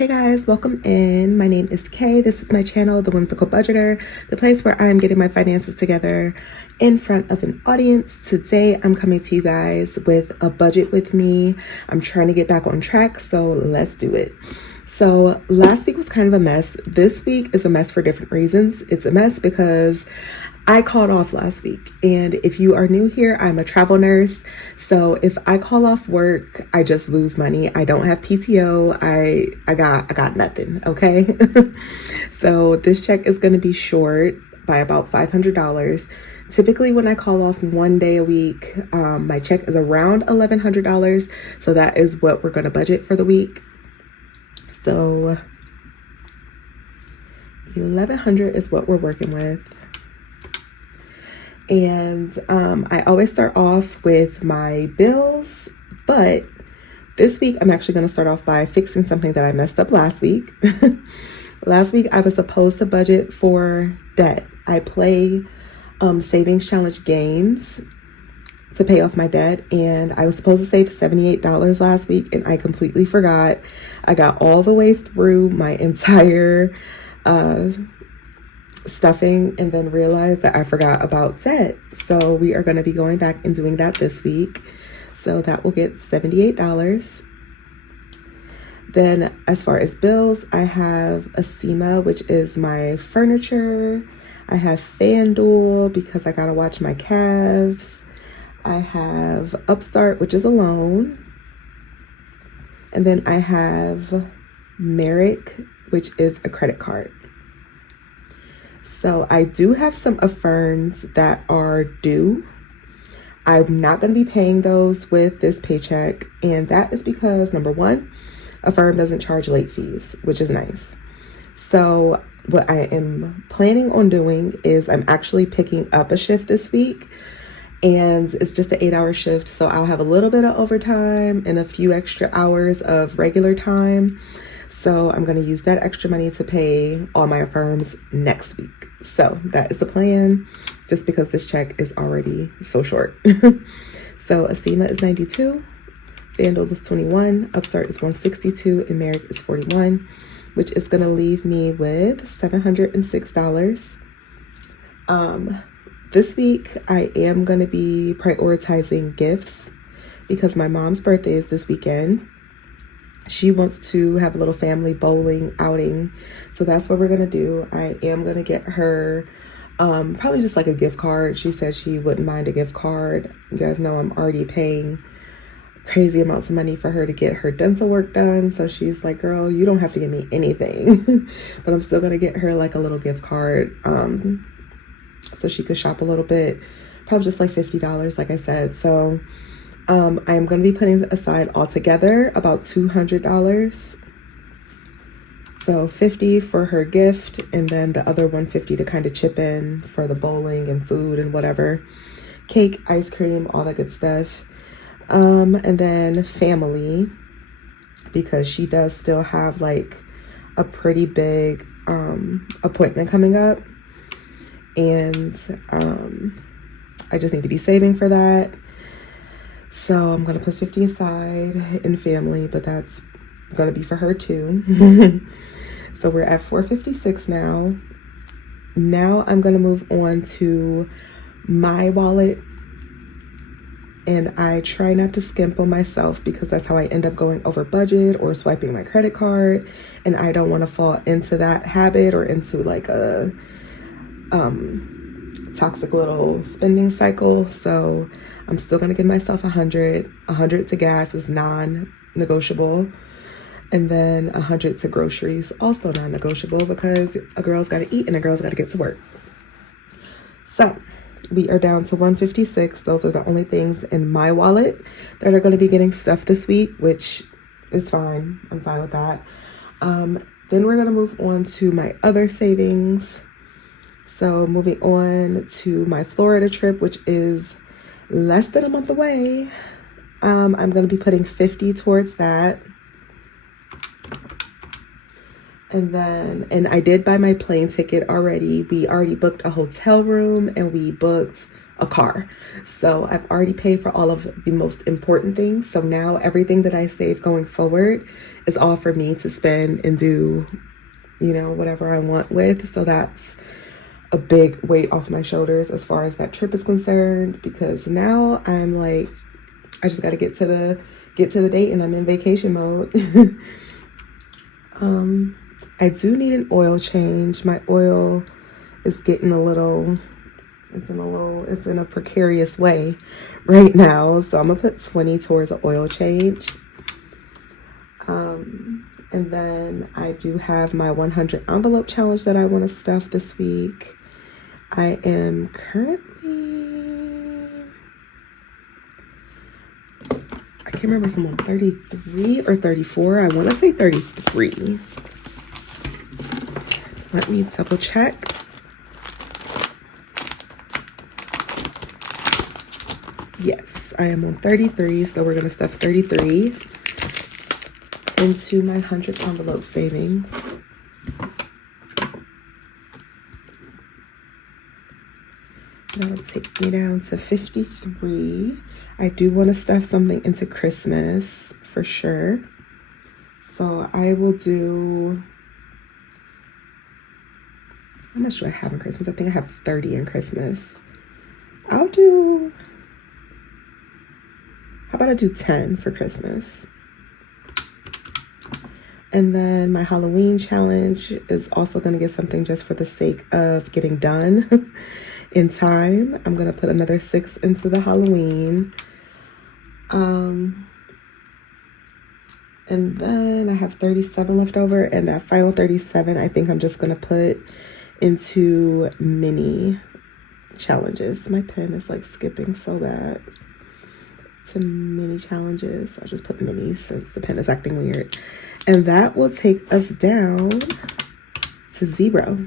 Hey guys, welcome in. My name is Kay. This is my channel, The Whimsical Budgeter, the place where I'm getting my finances together in front of an audience. Today, I'm coming to you guys with a budget with me. I'm trying to get back on track, so let's do it. So last week was kind of a mess. This week is a mess for different reasons. It's a mess because I called off last week, and if you are new here, I'm a travel nurse. So if I call off work, I just lose money. I don't have PTO. I got nothing. Okay. So this check is going to be short by about $500. Typically, when I call off one day a week, my check is around $1,100. So that is what we're going to budget for the week. So 1,100 is what we're working with. And I always start off with my bills, but this week I'm actually going to start off by fixing something that I messed up last week. Last week I was supposed to budget for debt. I play savings challenge games to pay off my debt, and I was supposed to save $78 last week, and I completely forgot. I got all the way through my entire stuffing and then realized that I forgot about debt. So we are going to be going back and doing that this week. So that will get $78. Then as far as bills, I have Acima, which is my furniture. I have FanDuel because I got to watch my calves. I have Upstart, which is a loan. And then I have Merrick, which is a credit card. So I do have some affirms that are due. I'm not going to be paying those with this paycheck. And that is because, number one, Affirm doesn't charge late fees, which is nice. So what I am planning on doing is I'm actually picking up a shift this week. And it's just an 8-hour shift. So I'll have a little bit of overtime and a few extra hours of regular time. So I'm going to use that extra money to pay all my affirms next week. So that is the plan, just because this check is already so short. So Acima is 92, FanDuel is 21, Upstart is 162, and Merrick is 41, which is going to leave me with $706. This week I am going to be prioritizing gifts because my mom's birthday is this weekend. She wants to have a little family bowling outing. So that's what we're going to do. I am going to get her probably just like a gift card. She said she wouldn't mind a gift card. You guys know I'm already paying crazy amounts of money for her to get her dental work done. So she's like, girl, you don't have to give me anything. But I'm still going to get her like a little gift card so she could shop a little bit. Probably just like $50, like I said. So I'm going to be putting aside altogether about $200. So $50 for her gift, and then the other $150 to kind of chip in for the bowling and food and whatever. Cake, ice cream, all that good stuff. And then family, because she does still have like a pretty big appointment coming up. And I just need to be saving for that. So I'm going to put $50 aside in family, but that's going to be for her too. So we're at $456 now. Now I'm going to move on to my wallet. And I try not to skimp on myself because that's how I end up going over budget or swiping my credit card. And I don't want to fall into that habit or into like a toxic little spending cycle. So I'm still going to give myself 100 to gas is non-negotiable. And then 100 to groceries, also non-negotiable, because a girl's got to eat and a girl's got to get to work. So we are down to 156. Those are the only things in my wallet that are going to be getting stuff this week, which is fine. I'm fine with that. Then we're going to move on to my other savings. So moving on to my Florida trip, which is less than a month away. I'm going to be putting $50 towards that. And I did buy my plane ticket already. We already booked a hotel room and we booked a car. So I've already paid for all of the most important things. So now everything that I save going forward is all for me to spend and do, you know, whatever I want with. So that's a big weight off my shoulders as far as that trip is concerned, because now I'm like, I just got to get to the date and I'm in vacation mode. I do need an oil change. My oil is getting it's in a precarious way right now. So I'm gonna put 20 towards an oil change. And then I do have my 100 envelope challenge that I want to stuff this week. I am currently, I can't remember if I'm on 33 or 34. I want to say 33. Let me double check. Yes, I am on 33, so we're going to stuff 33 into my 100 envelope savings. That'll take me down to 53. I do want to stuff something into Christmas for sure. So I will do, how much do I have in Christmas? I think I have 30 in Christmas. How about I do 10 for Christmas? And then my Halloween challenge is also going to get something just for the sake of getting done in time. I'm going to put another 6 into the Halloween. And then I have 37 left over, and that final 37, I think I'm just going to put into mini challenges. My pen is like skipping so bad. To mini challenges. I'll just put minis since the pen is acting weird. And that will take us down to 0.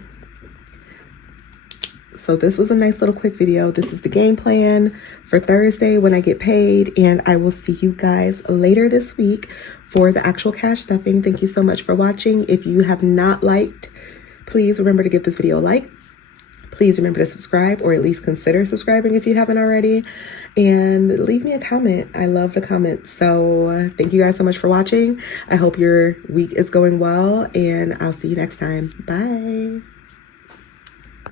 So this was a nice little quick video. This is the game plan for Thursday when I get paid, and I will see you guys later this week for the actual cash stuffing. Thank you so much for watching. If you have not liked, please remember to give this video a like. Please remember to subscribe, or at least consider subscribing if you haven't already, and leave me a comment. I love the comments. So thank you guys so much for watching. I hope your week is going well, and I'll see you next time. Bye.